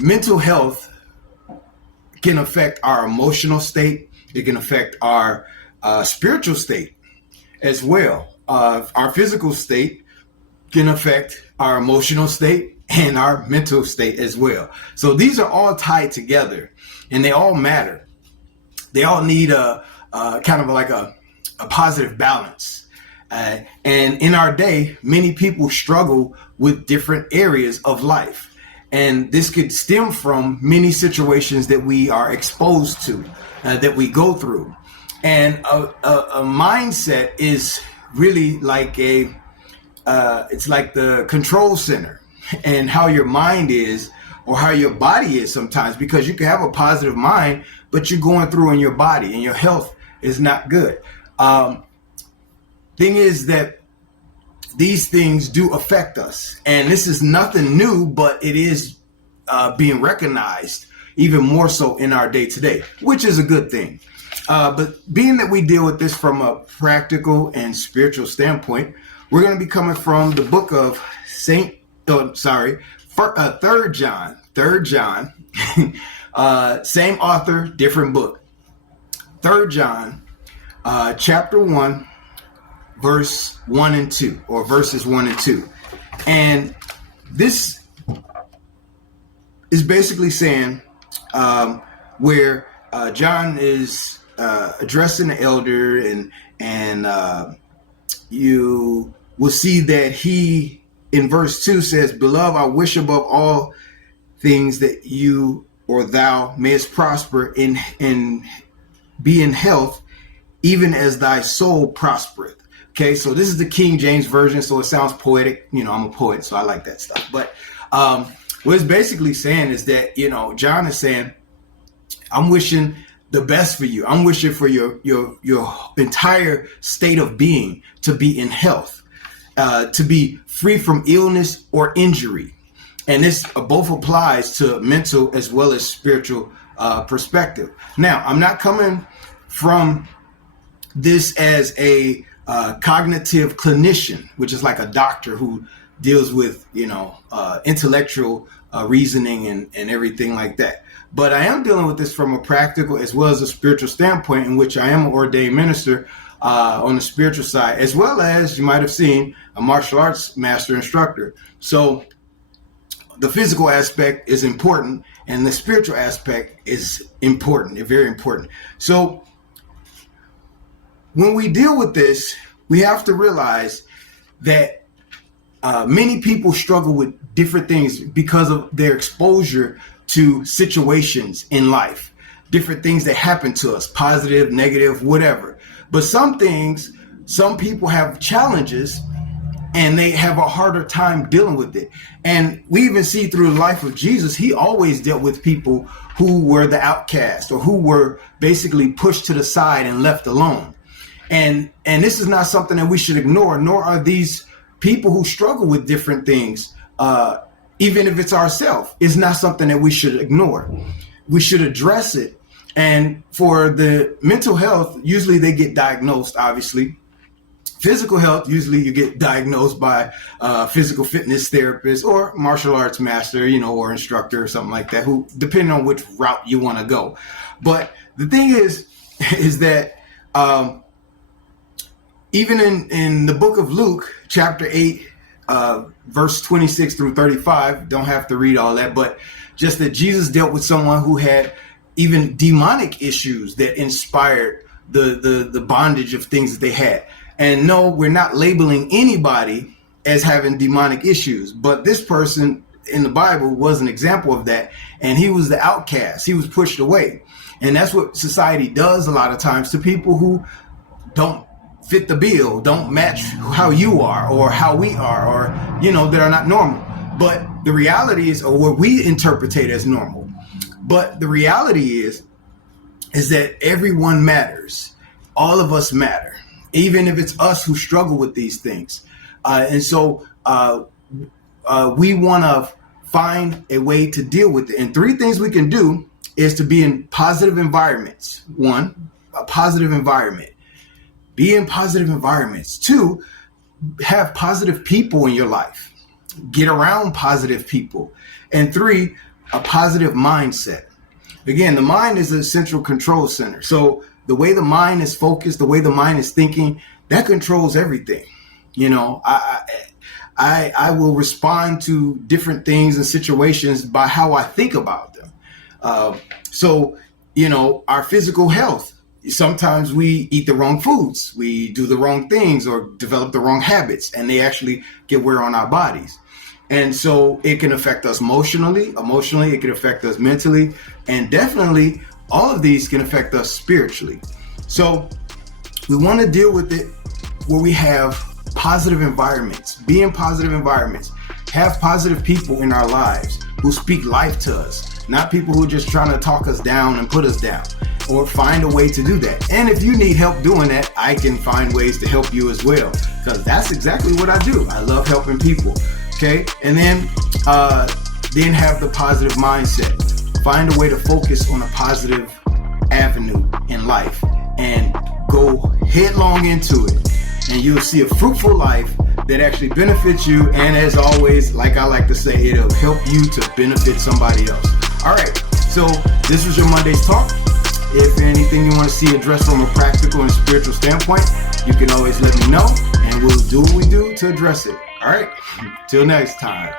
mental health can affect our emotional state. It can affect our spiritual state as well. Our physical state can affect our emotional state and our mental state as well. So these are all tied together, and they all matter. They all need a kind of like a positive balance. And in our day, many people struggle with different areas of life. And this could stem from many situations that we are exposed to, that we go through. And a mindset is really like it's like the control center, and how your mind is or how your body is sometimes, because you can have a positive mind, but you're going through in your body and your health is not good. Thing is that these things do affect us, and this is nothing new, but it is being recognized even more so in our day to day, which is a good thing. But being that we deal with this from a practical and spiritual standpoint, we're going to be coming from the book of Third John, same author, different book. 3 John, chapter 1, verse 1 and 2, or verses 1 and 2. And this is basically saying where John is addressing the elder, and you will see that he, in verse 2, says, "Beloved, I wish above all things that you or thou mayest prosper and be in health, even as thy soul prospereth." Okay, so this is the King James Version, so it sounds poetic. You know, I'm a poet, so I like that stuff. But what it's basically saying is that, John is saying, I'm wishing the best for you. I'm wishing for your entire state of being to be in health, to be free from illness or injury. And this both applies to mental as well as spiritual perspective. Now, I'm not coming from this as a cognitive clinician, which is like a doctor who deals with, intellectual reasoning and everything like that. But I am dealing with this from a practical as well as a spiritual standpoint, in which I am an ordained minister on the spiritual side, as well as, you might have seen, a martial arts master instructor. So the physical aspect is important, and the spiritual aspect is important, very important. So when we deal with this, we have to realize that many people struggle with different things because of their exposure to situations in life, different things that happen to us, positive, negative, whatever. But some people have challenges and they have a harder time dealing with it. And we even see through the life of Jesus, he always dealt with people who were the outcast, or who were basically pushed to the side and left alone. And this is not something that we should ignore, nor are these people who struggle with different things, even if it's ourselves, it's not something that we should ignore. We should address it. And for the mental health, usually they get diagnosed, obviously. Physical health, usually you get diagnosed by a physical fitness therapist or martial arts master, or instructor or something like that, who, depending on which route you want to go. But the thing is that even in the book of Luke, chapter 8, verse 26 through 35, don't have to read all that, but just that Jesus dealt with someone who had even demonic issues that inspired the bondage of things that they had. And no, we're not labeling anybody as having demonic issues, but this person in the Bible was an example of that. And he was the outcast. He was pushed away. And that's what society does a lot of times to people who don't fit the bill, don't match how you are or how we are, or, that are not normal. But the reality is, or what we interpret as normal. But the reality is that everyone matters. All of us matter, even if it's us who struggle with these things. And so we want to find a way to deal with it. And 3 things we can do is to be in positive environments. 1, a positive environment. Be in positive environments. 2, have positive people in your life. Get around positive people. And 3, a positive mindset. Again, the mind is a central control center. So the way the mind is focused, the way the mind is thinking, that controls everything. I will respond to different things and situations by how I think about them. So our physical health, sometimes we eat the wrong foods, we do the wrong things or develop the wrong habits, and they actually get wear on our bodies. And so it can affect us emotionally, it can affect us mentally, and definitely all of these can affect us spiritually. So we want to deal with it where we have positive environments, be in positive environments, have positive people in our lives who speak life to us, not people who are just trying to talk us down and put us down, or find a way to do that. And if you need help doing that, I can find ways to help you as well, because that's exactly what I do. I love helping people. Okay, and then have the positive mindset. Find a way to focus on a positive avenue in life and go headlong into it. And you'll see a fruitful life that actually benefits you. And as always, like I like to say, it'll help you to benefit somebody else. All right, so this was your Monday's Talk. If anything you want to see addressed from a practical and spiritual standpoint, you can always let me know, and we'll do what we do to address it. All right, till next time.